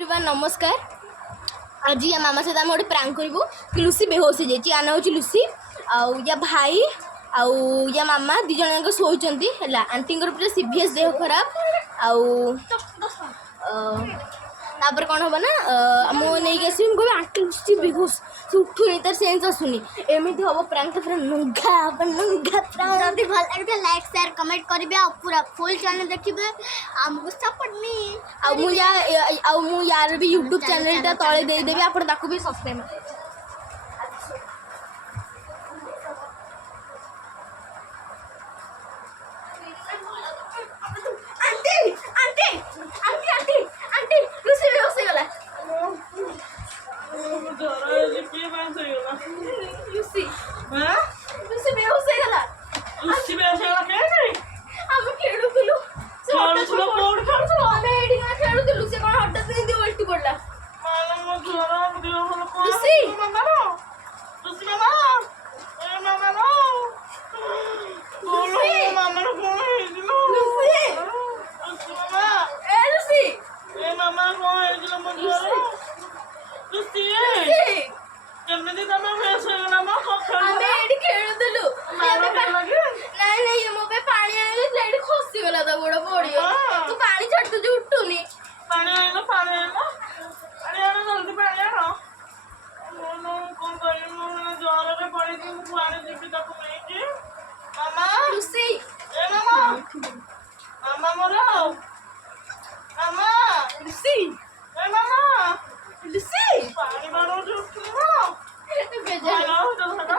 नमस्कार। आज या मामा सहित आम गोटे प्रांक करूँ कि लुसी बेहोश हो जाए। आना हूँ लुसी या भाई आउ या मामा दी जन शोचती है। आंटी पूरा सीभीएस देह खराब आपर कौन हम ना मुझे आस आंटी लुसी बेहोश से उठुनी तार सेन्स आसुनी एमती हम प्रांक तो पूरा नुंघा नुंघा प्रांक। जब भल लगे लाइक शेयर कमेंट करेंगे और पूरा फुल चैनल देखिए आमको सपोर्ट नहीं आउ यार भी यूट्यूब चैनल तले देदेवी आप भी सब्सक्राइब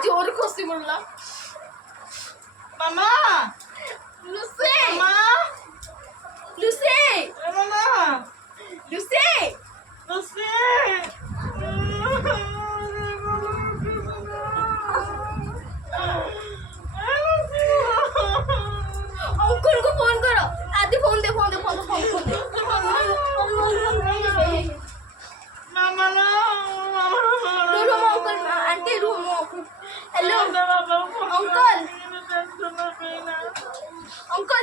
जोर खुशी बोलना मामा लुसी मामा लुसी मामा लुसी लुसी अंकल को फोन करो। आदि फोन दे फोन दे फोन दे फोन दे मामा ना room uncle aunty room hello uncle uncle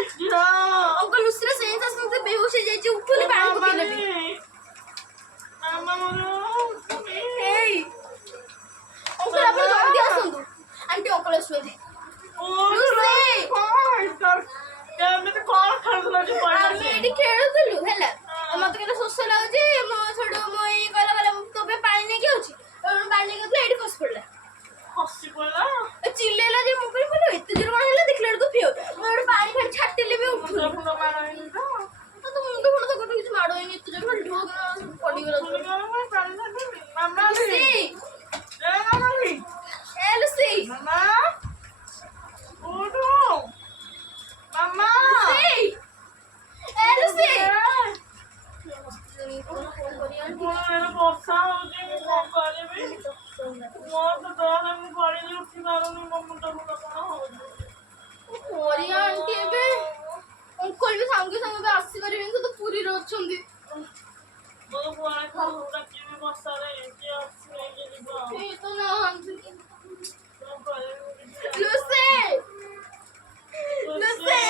uncle उसने सेंस आसते बेहोश हो जाए उठुनी पानी पकेले ए अंकल आप जल्दी आसंतु आंटी अंकल आसुले खेलुलु है मत के शोष लगे तो पानी नहीं आऊँ पानी नहीं खस पड़ा चिल्लेला जे मुझे बोलो एत जोर मार होला देखले तो फियो मोर पानी फानी छाटिले भी उठु तो मुंड फुंड तो कुछ माड़ो नहीं एत जोर खाली ढोग पड़ी गला मामा लुसी ए मामा लुसी मामा उठो मामा लुसी ए लुसी बसा अंकल भी संगे संगे आसी पारे तो पूरी रोचंदी तो ना लुसी लुसी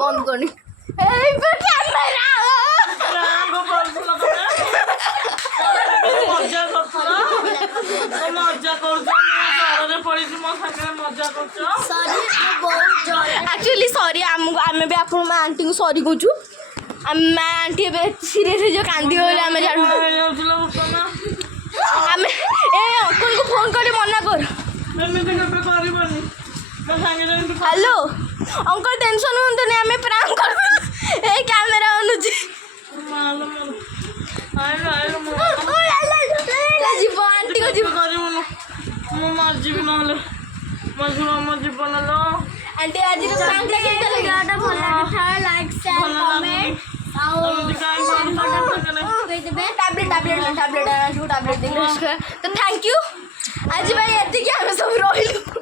बंद करनी एक्चुअली सॉरी आम भी आप आंटी को सॉरी कहूँ आंटी सीरियस जो कांदी आम जानू आम ए अंकल को फोन कर मना कर हेलो अंकल टेंशन हूँ आम प्रांक कर कैमेरा अनुची जीव आंटी को जीव जीवन आंटी आज प्रांक लगे भल like share comment tablet tablet tablet देख तो थैंक यू आज भाई ये सब रही।